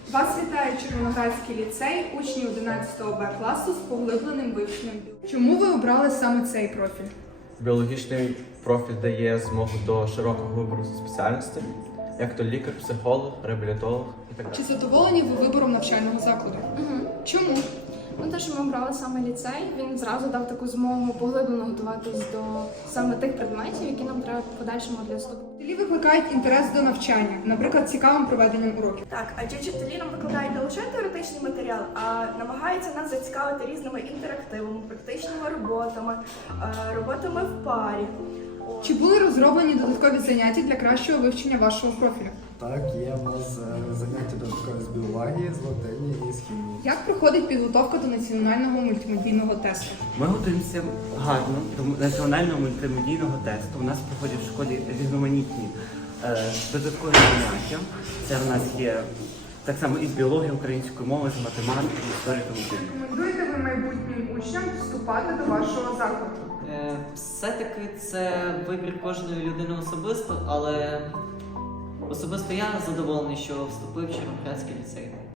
Вас вітає Червоноградський ліцей, учні 11 Б класу з поглибленим вивченням. Чому ви обрали саме цей профіль? Біологічний профіль дає змогу до широкого вибору спеціальностей, як то лікар, психолог, реабілітолог і так далі. Чи задоволені ви вибором навчального закладу? Чому? Ну, те, що ми обрали саме ліцей, він зразу дав таку змогу поглиблено готуватись до саме тих предметів, які нам треба в подальшому для вступу. Вчителі викликають інтерес до навчання, наприклад, цікавим проведенням уроків. Так, адже вчителі нам викладають не лише теоретичний матеріал, а намагаються нас зацікавити різними інтерактивами, практичними роботами в парі. Чи були розроблені додаткові заняття для кращого вивчення вашого профілю? Так, є в нас заняття додаткові з біології, з латині і з хімії. Як проходить підготовка до національного мультимедійного тесту? Ми готуємося гарно до національного мультимедійного тесту. У нас проходять в школі різноманітні додаткові заняття. Це в нас є так само і з біології, української мови, з математики, історії тому подібне. Рекомендуєте ви майбутнім учням вступати до вашого закладу? Все-таки це вибір кожної людини особисто, але особисто я задоволений, що вступив в Червоноградський ліцей.